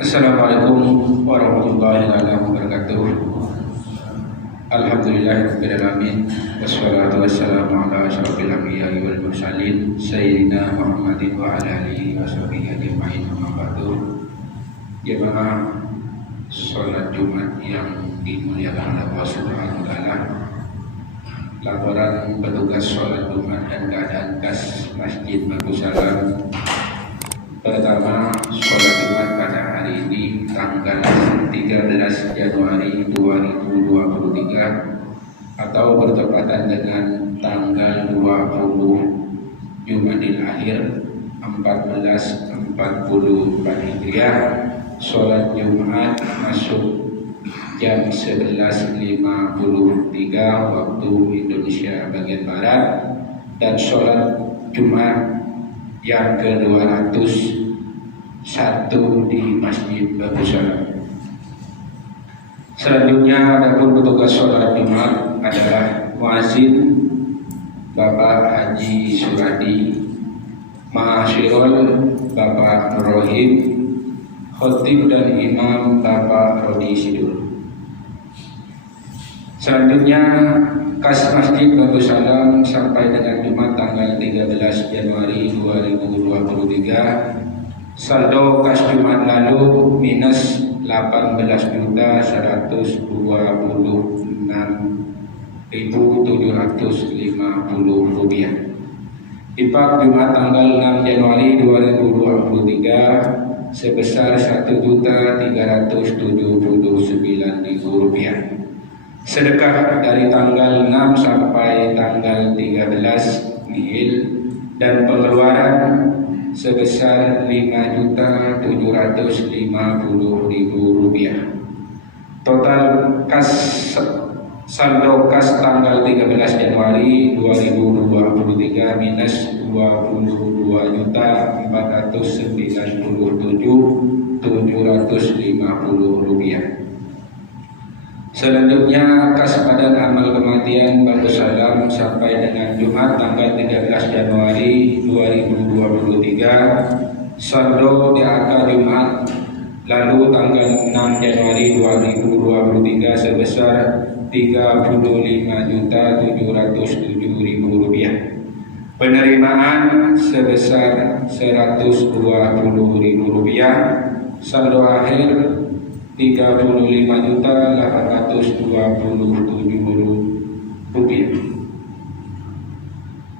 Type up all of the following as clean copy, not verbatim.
Assalamualaikum warahmatullahi wabarakatuh. Alhamdulillahirabbil alamin wassalatu wassalamu ala asyrofil anbiya'i wal mursalin sayyidina Muhammadin wa ala alihi washabihi ajmain. Amma ba'du. Jemaah salat Jumat yang dimuliakan Allah Subhanahu wa taala. Laporan petugas salat Jumat dan keadaan kas Masjid Batu Salam. Pertama, sholat Jumat pada hari ini tanggal 13 Januari 2023 atau bertepatan dengan tanggal 20 Jumadil Akhir 1444 Hijriah. Sholat Jumat masuk jam 11.53 waktu Indonesia bagian Barat, dan sholat Jumat yang ke-201 di Masjid Batu Salam. Selanjutnya adapun petugas sholat Jumat adalah muazzin Bapak Haji Suradi, Ma'asyirul Bapak Rohim, khotib dan imam Bapak Rodi Sidur. Selanjutnya kas Masjid Batu Salam sampai dengan Jumat tanggal 13 Januari 2023. Saldo kas Jumat lalu minus 18.926.750 rupiah. Infak Jumat tanggal 6 Januari 2023 sebesar 1.379.000 rupiah. Sedekah dari tanggal 6 sampai tanggal 13 nihil, dan pengeluaran sebesar 5.750.000 rupiah. Total kas saldo kas tanggal 13 Januari 2023 minus 22.497.750 rupiah. Selanjutnya kas badan amal kematian Batu Salam sampai dengan Jumat tanggal 13 Januari 2023. Saldo DAK Jumat lalu tanggal 6 Januari 2023 sebesar 35.707.000 rupiah. Penerimaan sebesar 120.000 rupiah. Saldo akhir 35.827.000 rupiah.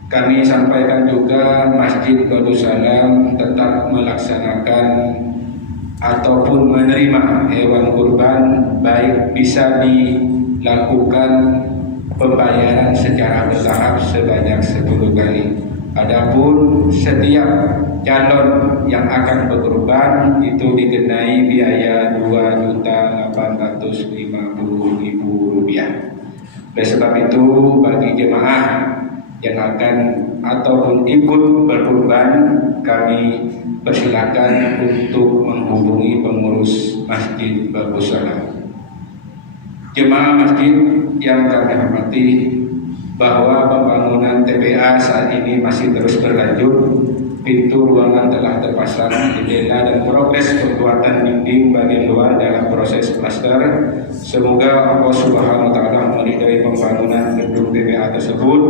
Kami sampaikan juga Masjid Batu Salam tetap melaksanakan ataupun menerima hewan kurban, baik bisa dilakukan pembayaran secara bertahap sebanyak 10 kali. Adapun setiap calon yang akan berkurban itu dikenai biaya 2.850.000 rupiah. Oleh sebab itu, bagi jemaah yang akan ataupun ikut berkurban, kami persilakan untuk menghubungi pengurus Masjid Batu Salam. Jemaah masjid yang kami hormati, bahwa pembangunan TPA saat ini masih terus berlanjut. Pintu ruangan telah terpasang jendela dan progres pembuatan dinding bagian luar dalam proses plaster. Semoga Allah Subhanahu wa taala meridai pembangunan gedung TPA tersebut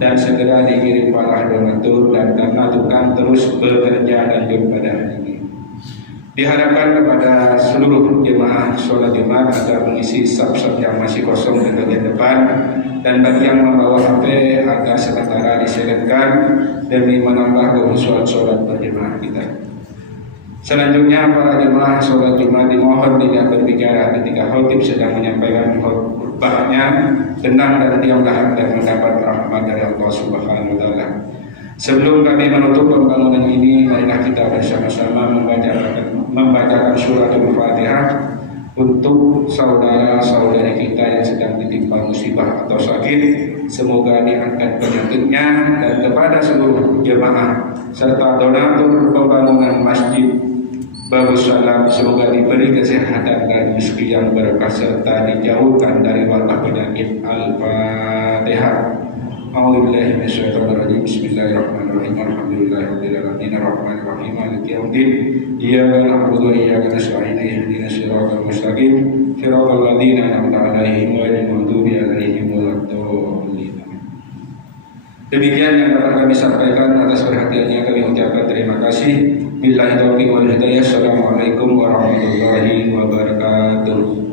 dan segera dikirim para donatur, dan karena tukang terus bekerja lanjut pada hari ini. Diharapkan kepada seluruh jemaah sholat Jumat agar mengisi saf-saf yang masih kosong di bagian depan, dan bagi yang membawa HP agar sementara diselenggarakan demi menambah kehusuan sholat berjemaah kita. Selanjutnya para jemaah sholat Jumat dimohon tidak berbicara ketika khotib sedang menyampaikan khutbahnya. Tenang dan diamlah dan mendapat rahmat dari Allah Subhanahu wa taala. Sebelum kami menutup pembangunan ini, marilah kita bersama-sama membacakan suratul Fatihah untuk saudara-saudari kita yang sedang ditimpa musibah atau sakit. Semoga diangkat penyakitnya, dan kepada seluruh jemaah serta donatur pembangunan Masjid Batu Salam, semoga diberi kesehatan dan rezeki yang berkah serta dijauhkan dari wabah penyakit. Al-Fatihah. A'udzubillahi minasyaitonirrajim. Bismillahirrahmanirrahim. Alhamdulillahirabbil alamin arrahmanir rahim maliki yaumiddin. Iyyaka na'budu wa iyyaka nasta'in ihdinas siratal mustaqim siratal ladzina an'amta 'alaihim ghairil maghdubi 'alaihim waladdallin. Demikian yang dapat kami sampaikan. Atas perhatiannya kami ucapkan terima kasih. Billahi taufiq wal hidayah. Assalamualaikum warahmatullahi wabarakatuh.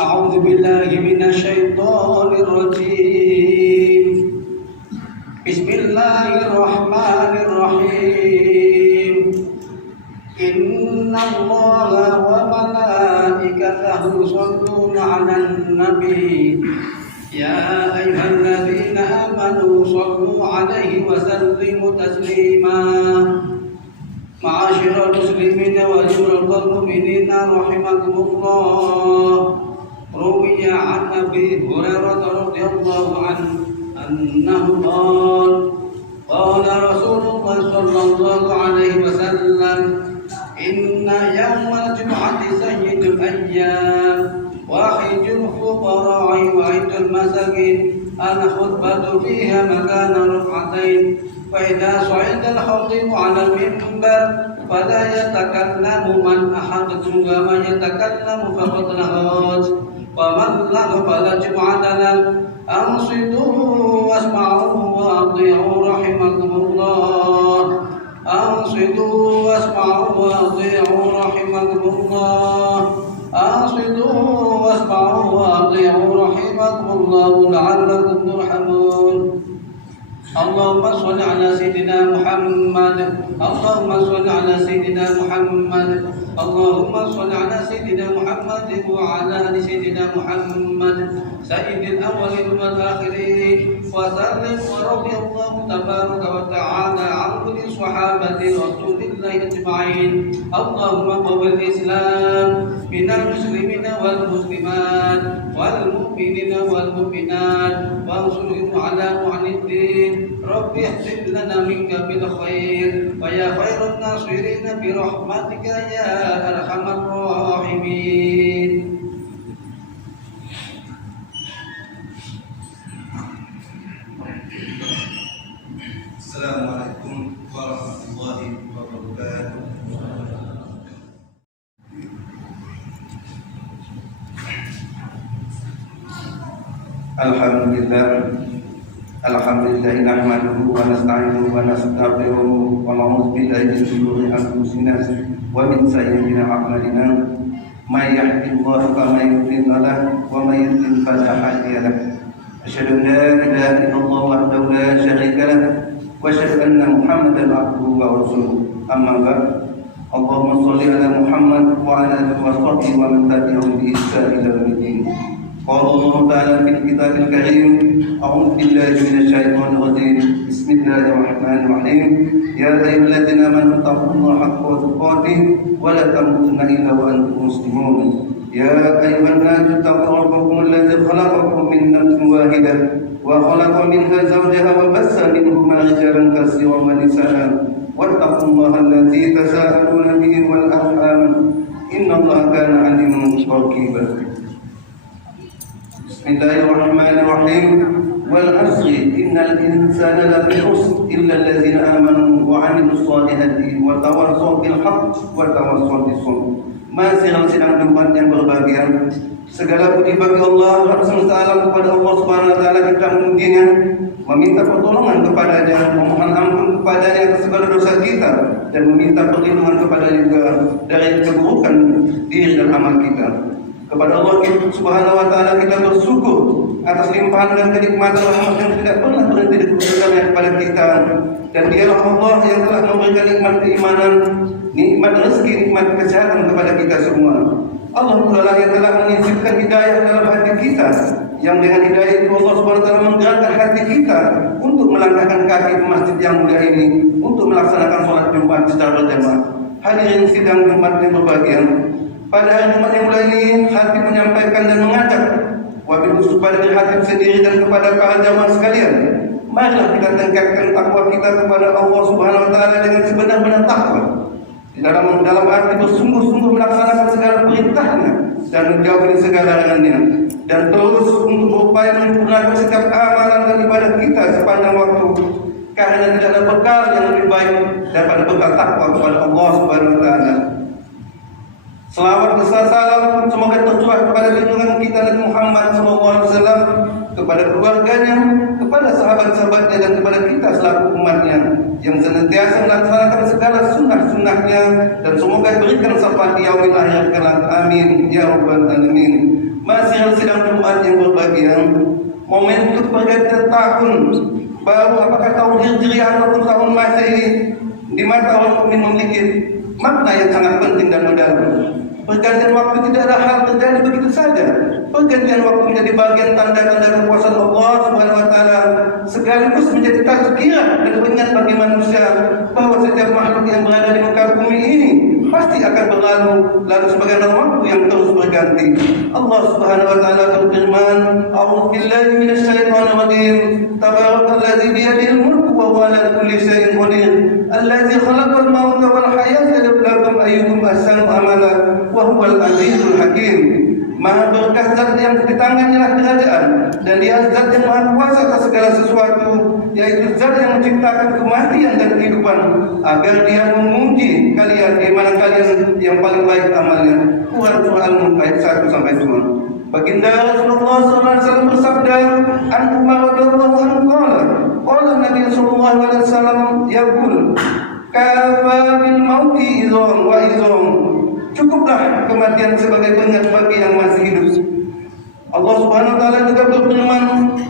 أعوذ بالله من الشيطان الرجيم. بسم الله الرحمن الرحيم. إن الله وملائكته يصلون على النبي يا أيها الذين آمنوا صلوا عليه وسلموا تسليما. معاشر المسلمين وجمهور المؤمنين رحمكم الله. روي عن أبي هريرة رضي الله عنه أنه قال رسول الله صلى الله عليه وسلم إن يوم الجمعة سيد الأيام وحج الفقراء وعيد المساكين الخطبة فيها مكان ركعتين فإذا صعد الخطيب على المنبر فلا يتكلم من أحدكم كما يتكلم فقد لغت ومن لغ فلا جمعة له أنصتوا واسمعوا وأطيعوا رحمكم الله أنصتوا واسمعوا وأطيعوا رحمكم الله أنصتوا واسمعوا وأطيعوا رحمكم الله لعلكم ترحمون اللهم صل على سيدنا محمد اللهم صل على سيدنا محمد اللهم صل على سيدنا محمد وعلى آل سيدنا محمد سيد الأولين والآخرين وسلم ورضي الله تبارك وتعالى عن كل صحابة رسول الله أجمعين اللهم قوي الإسلام من المسلمين والمسلمات والمؤمنين والمؤمنات وانصرهم على معن الدين رب احسن لنا منك بالخير ويا خير الناصرين برحمتك يا أرحم الراحمين. Assalamualaikum warahmatullahi wabarakatuh. Alhamdulillah nahmaduhu wa nasta'inuhu wa nastaghfiruhu wa na'udzu billahi min shururi anfusina wa min sayyi'ati a'malina may yahdihillahu fala mudilla lahu wa may yudlil fala hadiya lahu asyhadu an la ilaha illallah wahdahu la syarika lahu wa asyhadu anna Muhammadan abduhu wa rasuluhu amma ba'd. Allahumma shalli ala Muhammad wa ala alihi wa sahbihi wa man tabi'ahum bi ihsan ila yaumil قال الله تعالى في الكتاب الكريم أعوذ بالله من الشيطان الرجيم بسم الله الرحمن الرحيم يا أيها الذين آمنوا اتقوا الله حق تقاته ولا تموتن إلا وأنتم مسلمون يا أيها الناس اتقوا ربكم الذي خلقكم من نفس واحدة وخلق منها زوجها وبث منهما رجالا كثيرا ونساء واتقوا الله الذي تساءلون به والأرحام إن الله كان عليما رقيبا. Bismillahirrahmanirrahim. Wal asri innal insana lafi khusr illa allazina amanu wa 'amilus solihati wa tawassaw bil haqq wa tawassaw bis sabr. Masih sidang tempat yang berbahagia, segala puji bagi Allah Subhanahu kepada Allah Subhanahu wa taala kita memujinya, meminta pertolongan kepadanya, memohon ampun kepadanya atas segala dosa kita dan meminta perlindungan kepadanya juga dari keburukan diri dan amal kita. Kepada Allah Subhanahu wa taala kita bersyukur atas limpahan dan kenikmatan rahmat yang tidak pernah berhenti diberikannya kepada kita, dan dialah Allah yang telah memberikan nikmat keimanan, nikmat rezeki, nikmat kesehatan kepada kita semua. Allah pula lah yang telah mengizinkan hidayah dalam hati kita, yang dengan hidayah itu Allah Subhanahu wa taala menggerakkan hati kita untuk melangkahkan kaki ke masjid yang mulia ini untuk melaksanakan sholat Jumat secara berjamaah. Hadirin sidang Jumat yang berbahagia, pada hari Jumat yang mulia ini, Khatib menyampaikan dan mengajak wabil khusus pada diri Khatib sendiri dan kepada para jamaah sekalian, marilah kita tingkatkan takwa kita kepada Allah Subhanahu wa taala dengan sebenar-benar takwa. Di dalam arti bersungguh-sungguh melaksanakan segala perintahnya dan menjauhi segala larangannya, dan terus untuk berupaya menyempurnakan setiap amalan dan ibadah kita sepanjang waktu, karena tidak ada perkara yang lebih baik daripada bekal takwa kepada Allah Subhanahu wa taala. Selawat dan salam semoga tercurah kepada junjungan kita Nabi Muhammad SAW, kepada keluarganya, kepada sahabat-sahabatnya, dan kepada kita selaku umatnya yang senantiasa melaksanakan segala sunnah-sunnahnya, dan semoga diberikan syafaat di yaumil akhir kelak. Amin ya rabbal alamin. Masih sidang Jumat yang berbahagia, momentum pergantian tahun baru, apakah tahun Hijriah ataupun tahun Masehi, di mata orang mukmin memiliki makna yang sangat penting dan mendalam. Pergantian waktu tidak ada hal terjadi begitu saja. Pergantian waktu menjadi bagian tanda-tanda kekuasaan Allah Subhanahu wa taala, sekaligus menjadi tazkirah dan pengingat bagi manusia bahwa setiap makhluk yang berada di muka bumi ini pasti pasti akan berlalu, lalu sebagaimana waktu yang terus berganti. Allah Subhanahu wa taala berfirman, "A'udzu billahi minasyaitonir rajim. Tabarakalladzi biyadihil mulku wa huwa 'ala kulli syai'in qadir. Alladzi khalaqal mauta wal hayata liyabluwakum ayyukum ahsanu amala wa huwal 'azizul hakim." Maha berkah zat yang di tangannya lah kerajaan, dan dia zat yang maha kuasa atas segala sesuatu, yaitu zat yang menciptakan kematian dan kehidupan, agar dia menguji kalian di mana kalian yang paling baik amalnya. Quran Surah Al-Mulk ayat 1 sampai 2. Baginda Rasulullah SAW bersabda, "An Umar radhiyallahu anhu qala Nabi sallallahu alaihi wasallam yaqul, kafa bil mauti izam wa izam." Cukuplah kematian sebagai pengingat bagi yang masih hidup. Allah Subhanahu wa taala juga berfirman,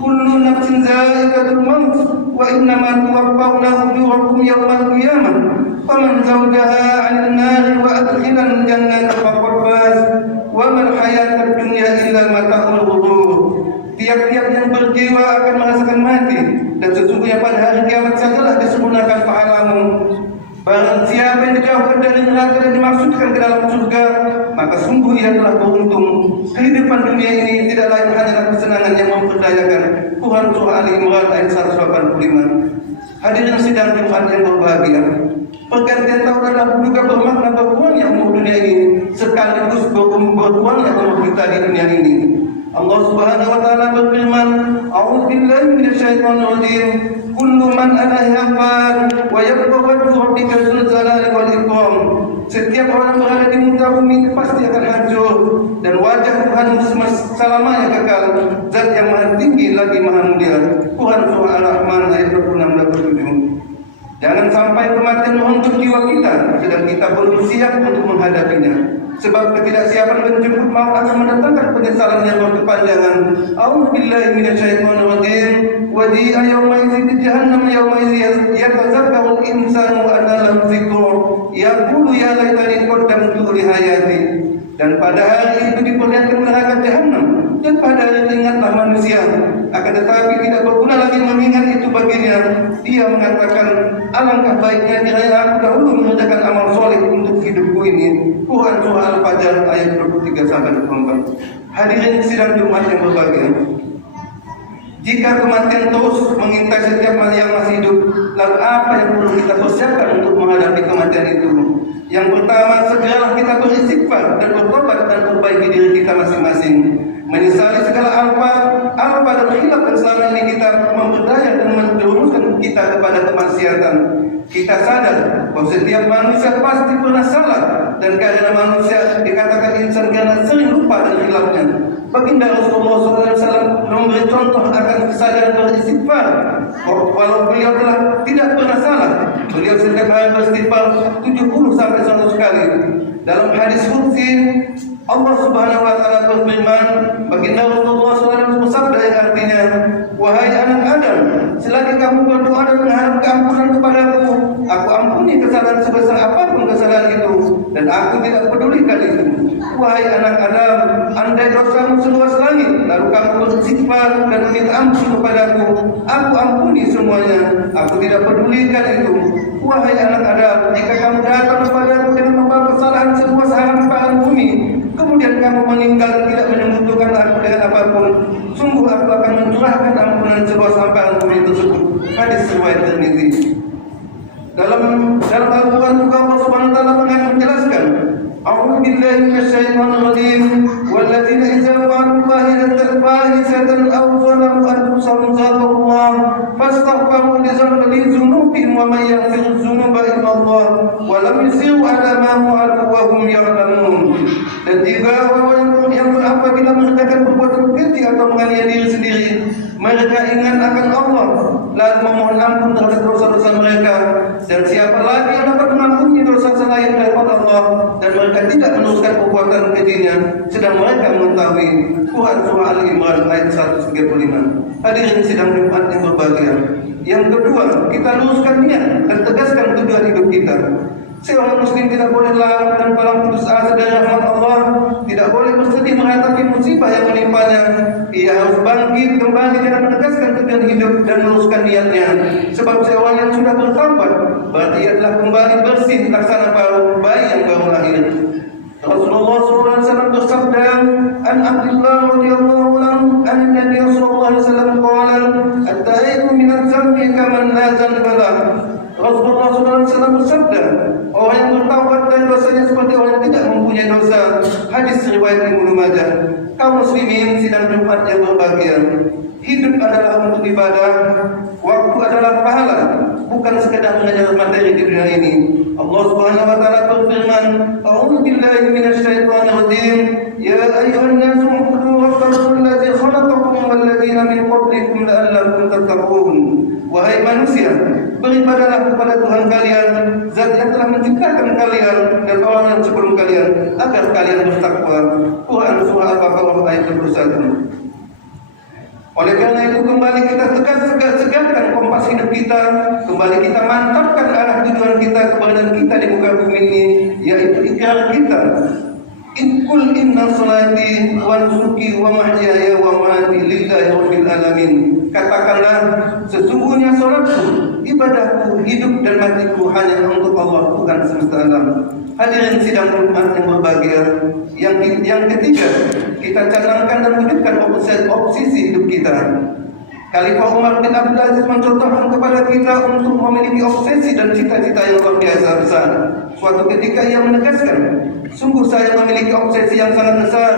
"Kullu nafsin za'iqatul maut wa innama tuwaffawna ujurakum yawmal qiyamah. Faman zawjaha 'anil nar wa adkhilal jannata faqad faz wa mal hayatud dunya illa mata'ul ghurur." Tiap-tiap yang berjiwa akan merasakan mati, dan sesungguhnya pada hari kiamat sajalah disempurnakan pahalamu. Barang siapa yang dijauhkan dari neraka dan dimaksudkan ke dalam surga, maka sungguh ia telah beruntung. Kehidupan dunia ini tidak lain hanyalah kesenangan yang memperdayakan. Quran Surah Ali Imran ayat 185. Hadirin sidang Jumat yang berbahagia, pergantian tahun adalah juga bermakna berkurangnya umur dunia ini, sekaligus berkurangnya umur kita di dunia ini. Allah Subhanahu wa taala berfirman, "A'udzu billahi minasyaitonir rajim. Kullu man 'alaiha fan wa yabqa wajhu rabbika dzul jalali wal ikram." Setiap orang berada di muka bumi pasti akan hancur, dan wajah Tuhan selamanya kekal, zat yang maha tinggi lagi maha mulia. Quran Surah Al-Rahman ayat 26-27. Jangan sampai kematian menghuntus jiwa kita sedang kita belum siap untuk menghadapinya. Sebab ketidaksiapan menjemput maut akan mendatangkan penyesalan yang berkepanjangan. A'udzu billahi minasyaitonir rajim. Waji'a yawma idzin bi jahannam yawma idzin yatazakkaru al-insanu wa anna lahu dzikra. Yaqulu ya laitani qaddamtu li hayati. Dan pada hari itu diperlihatkan neraka jahanam, dan pada hari itu ingatlah manusia. Akan tetapi tidak berguna lagi mengingat itu baginya. Dia mengatakan, alangkah baiknya kiranya aku dahulu mengerjakan amal soleh untuk hidupku ini. Quran Surah Al-Fajr ayat 23-24. Hadirin sidang Jumat yang berbahagia, jika kematian terus mengintai setiap yang masih hidup, lalu apa yang perlu kita persiapkan untuk menghadapi kematian itu? Yang pertama, segeralah kita beristighfar dan bertobat dan perbaiki diri kita masing-masing. Menyesali segala alfa dan khilaf yang selama ini kita memperdaya dan menjerumuskan kita kepada kemaksiatan. Kita sadar bahwa setiap manusia pasti pernah salah, dan karena manusia dikatakan insan karena sering lupa dan khilafnya. Baginda Rasulullah SAW memberi contoh akan kesadaran beristighfar. Walau beliau telah tidak pernah salah, beliau setiap hari beristighfar 70-100 kali. Dalam hadis qudsi, Allah Subhanahu wa taala berfirman, baginda Rasulullah SAW bersabda yang artinya, "Wahai anak Adam, selagi kamu berdoa dan mengharap keampunan kepadaku, aku ampuni kesalahan sebesar apapun kesalahan itu, dan aku tidak pedulikan itu. Wahai anak Adam, andai dosamu seluas langit, lalu kamu beristighfar dan minta ampun kepadaku, aku ampuni semuanya. Aku tidak pedulikan itu. Wahai anak Adam, jika kamu datang kepadaku dengan membawa kesalahan seluas hamparan bumi, kemudian kamu meninggal dan tidak menyembuhkan aku dengan apapun, sungguh aku akan mencurahkan ampunan seluas hamparan bumi tersebut." Hadis riwayat Tirmidzi. Dalam Al-Quran juga Allah Subhanahu wa taala menjelaskan, "A'udzu billahi minasyaitonir rajim. Walladzina idza fa'alu fahishatan aw zalamu anfusahum dzakirullah fastaghfiru li dzunubihim wa may yaghfiru dzunuba illa Allah wa lam yusiru 'ala ma fa'alu wa hum ya'lamun." Dan jika orang yang apabila mengerjakan perbuatan keji atau menganiaya diri sendiri, mereka ingat akan Allah lalu memohon ampun terhadap dosa-dosa mereka, dan siapa lagi yang dapat mengampuni dosa selain daripada Allah, dan mereka tidak meneruskan perbuatan kejinya sedang mereka mengetahui. Quran Surah Al-Imran ayat 135. Hadirin sidang Jumat yang berbahagia, yang kedua, kita luruskan niat dan tegaskan tujuan hidup kita. Seorang muslim tidak boleh larut dan palang putus asa dari rahmat Allah, tidak boleh bersedih menghadapi musibah yang menimpanya. Ia harus bangkit kembali dan menegaskan tujuan hidup dan meluruskan niatnya. Sebab seorang yang sudah bertaubat, berarti ia telah kembali bersih laksana bayi yang baru lahir. عن عبد الله رضي الله عنه أن النبي صلى الله عليه وسلم قال التائب من الذنب كمن لا ذنب له. Rasulullah SAW bersabda, orang yang bertaubat dari dosanya seperti orang yang tidak mempunyai dosa. Hadis riwayat Ibnu Majah. Kaum muslimin sidang Jumat yang berbahagia, hidup adalah untuk ibadah, waktu adalah pahala, bukan sekadar mengajar materi di dunia ini. Allah Subhanahu wa taala berfirman, "A'udzu billahi minasyaitonir rajim. Ya ayyuhan nasu ubudu rabbakum alladzi khalaqakum wal ladzina min qablikum la'allakum tattaqun." Wahai manusia, beribadahlah kepada Tuhan kalian, Zat yang telah menciptakan kalian dan orang yang sebelum kalian, agar kalian bertakwa. Quran surah Al-Baqarah ayat 21. Oleh karena itu kembali kita segarkan kompas hidup kita, kembali kita mantapkan arah tujuan kita, keberadaan kita di muka bumi ini, yaitu ikrar kita. Qul inna salati wa nusuki wa mahyaya wa mamati lillahi rabbil alamin. Katakanlah, sesungguhnya salatku, ibadahku, hidup dan matiku hanya untuk Allah, Tuhan semesta alam. Hadirin sidang Jumat yang berbahagia, yang ketiga, kita canangkan dan wujudkan obsesi hidup kita. Khalifah Umar bin Abdul Aziz mencontohkan kepada kita untuk memiliki obsesi dan cita-cita yang luar biasa besar. Suatu ketika ia menegaskan, sungguh saya memiliki obsesi yang sangat besar.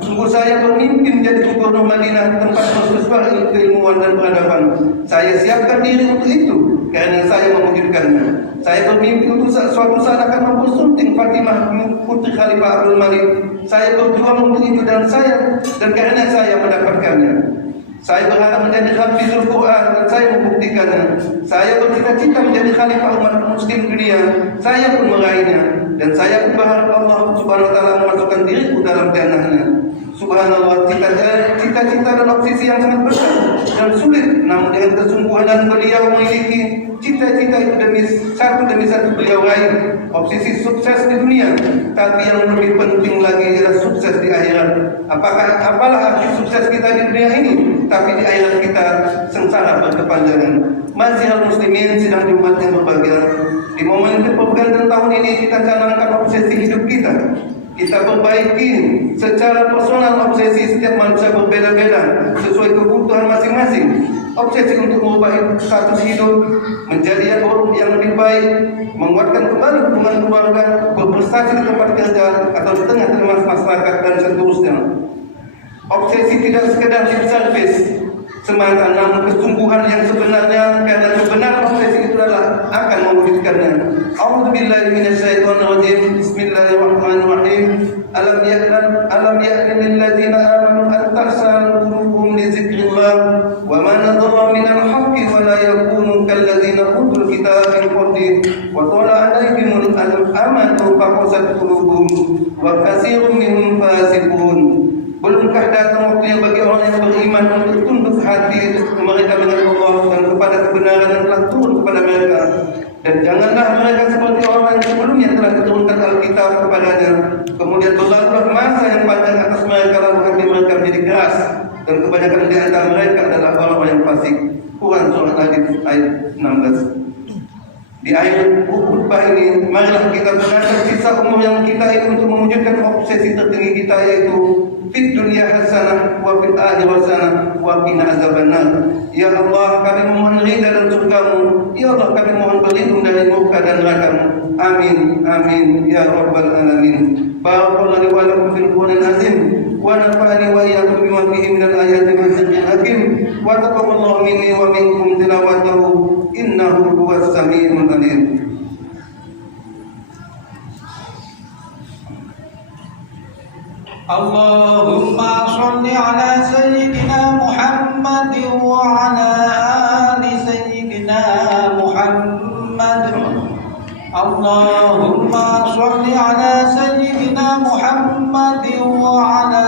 Sungguh saya bermimpi menjadi gubernur Madinah, tempat bersebar keilmuan dan peradaban. Saya siapkan diri untuk itu karena saya mewujudkannya. Saya bermimpi untuk suatu saat akan mempersunting Fatimah putri Khalifah Abdul Malik. Saya berjuang untuk itu dan karena saya mendapatkannya. Saya berharap menjadi hafizul Quran dan saya membuktikannya. Saya bercita-cita menjadi khalifah umat muslim dunia. Saya pun meraihnya dan saya pun berharap Allah Subhanahu wa taala memasukkan diriku dalam jannahnya. Subhanallah, cita-cita dan obsesi yang sangat besar dan sulit, namun dengan kesungguhan dan beliau memiliki cita-cita itu demi satu beliau raih obsesi sukses di dunia, tapi yang lebih penting lagi adalah sukses di akhirat. Apalah arti sukses kita di dunia ini, tapi di akhirat kita sengsara berkepanjangan. Masihal muslimin sidang Jumat yang berbahagia, di momen pergantian tahun ini kita canangkan obsesi hidup kita. Kita perbaiki secara personal obsesi setiap manusia berbeda-beda sesuai kebutuhan masing-masing. Obsesi untuk mengubah status hidup menjadi yang lebih baik, menguatkan kembali hubungan keluarga, berprestasi di tempat kerja atau di tengah-tengah masyarakat dan seterusnya. Obsesi tidak sekedar lip service semata, namun kesungguhan yang sebenarnya, karena kebenaran obsesi itu adalah akan mewujudkannya. A'udzubillahi minasyaitonir rajim. Bismillahirrahmanirrahim. Alam ya'ni lil ladzina amanu an tahsana qulubuhum li dzikrillah wa ma nadhara minal haqqi wa la yakunu kal ladzina utul kitaba min qabli wa tala 'alaihimul amanu fa qasat qulubuhum wa katsirun minhum fasiqun. Belumkah datang waktunya bagi orang yang beriman untuk tunduk hati mereka dengan Allah dan kepada kebenaran yang telah turun kepada mereka. Dan janganlah mereka seperti orang yang sebelumnya telah diturunkan Alkitab kepadanya. Kemudian berlalulah masa yang panjang atas mereka, lalu hati mereka menjadi keras. Dan kebanyakan di antara mereka adalah orang-orang yang fasik. Quran surah Al-Hadid ayat 16. Di akhir khutbah ini, marilah kita gunakan sisa umur yang kita ini untuk mewujudkan obsesi tertinggi kita, yaitu fid dunya hasanah wa fil akhirati hasanah wa qina azabannar. Ya Allah, kami mohon ridha dan surgamu. Ya Allah, kami mohon berlindung dari murka dan neraka-Mu. Amin, amin, ya rabbal alamin. Barakallahu wa lakum fil Qur'anil azim wa nafa'ani wa iyyakum bima fihi minal ayati wa dzikril hakim wa taqabbalallahu minni wa minkum tilawatahu innahu huwas samiul alim. Allahumma shalli ala sayyidina Muhammad wa ala ali sayyidina Muhammad. Allahumma shalli ala sayyidina Muhammad wa ala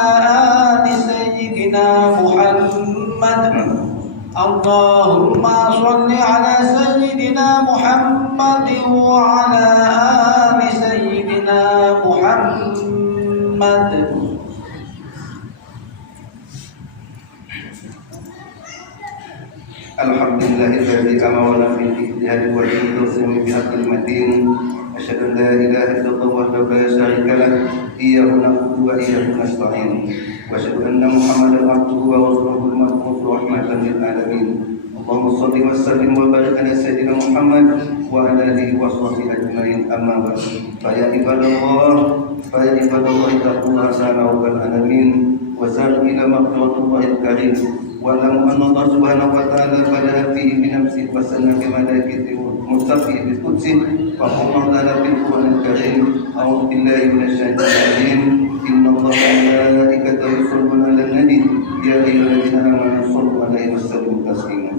ali sayyidina Muhammad. Allahumma shalli ala sayyidina Muhammad wa ala ali sayyidina Muhammad. Alhamdulillahilladzi amarna bil ijtihad wa al-iltizam bi haqqil madin أشهد أن لا إله إلا الله وحده لا شريك له إياه نعبد وإياه نستعين وأشهد أن محمدا عبده ورسوله المبعوث رحمة للعالمين اللهم صل وسلم وبارك على سيدنا محمد وعلى آله وصحبه أجمعين أما بعد فيا عباد الله اتقوا الله تعالى رب العالمين وساروا إلى مغفرة الله الكريم واعلموا أن الله سبحانه وتعالى بدأ فيه بنفسه وسلم بملائكته مستقيم بالقدس فقال تعالى في القرآن الكريم أعوذ بالله من الشيطان الرجيم إن الله وملائكته يصلون على النبي يا أيها الذين آمنوا صلوا عليه وسلموا تسليما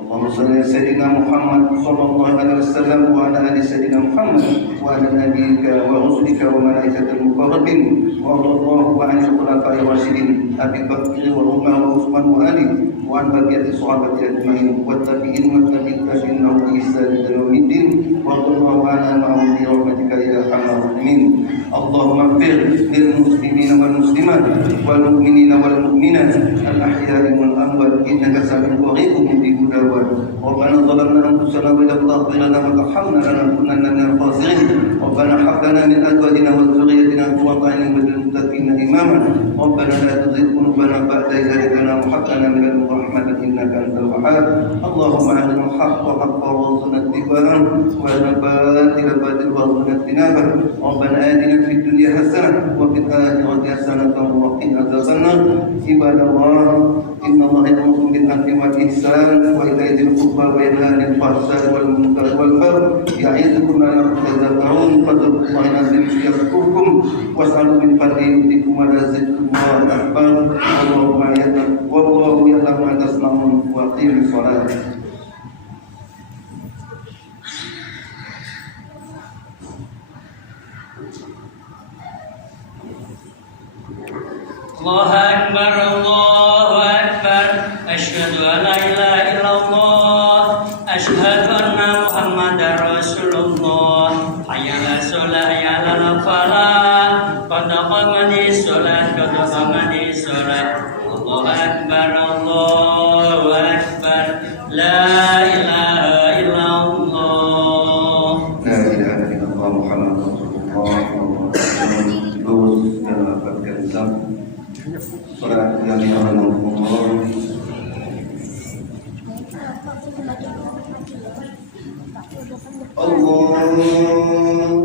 اللهم صل على سيدنا محمد صلى الله عليه وسلم وعلى آل سيدنا محمد وعلى نبيك ورسلك وملائكة المقربين وارض الله عن الخلفاء الراشدين أبي بكر وعمر وعثمان وعلي وعن بقية الصحابة أجمعين والتابعين والتابعين لهم بإحسان إلى يوم الدين وارض الله عنا معهم برحمتك يا أرحم الراحمين اللهم اغفر للمسلمين والمسلمات والمؤمنين والمؤمنات الأحياء والأموات إنك سميع قريب مجيب الدعوات ربنا ظلمنا أنفسنا وإن لم تغفر لنا وترحمنا لنكونن من الخاسرين ربنا هب لنا من أزواجنا وذريتنا قرة أعين للمتقين إماما ربنا لا تزغ قلوبنا بعد إذ هديتنا وهب لنا من لدنك رحمة إنك أنت الوهاب اللهم أرنا الحق حقا وارزقنا اتباعه وأرنا الباطل باطلا وارزقنا اجتنابه ربنا آتنا في الدنيا حسنة وفي الآخرة حسنة وقنا عذاب النار عباد الله إن الله يأمركم بالعدل والإحسان وإيتاء ذي القربى وينهى عن الفحشاء والمنكر والبغي يعظكم لعلكم تذكرون فاذكروا الله العظيم يذكركم واسألوا من فضله يؤتكم ولذكر الله أكبر والله يعلم ما تصنعون وأقيموا الصلاة الله أكبر الله أكبر أشهد أن لا إله إلا الله أشهد أن محمدا رسول الله حي على الصلاة حي على الفلاح قد قامت الصلاة قد قامت الصلاة الله أكبر الله أكبر لا إله إلا الله لا إله إلا الله محمد رسول الله terus mendapatkan zam salat yang Allah Allah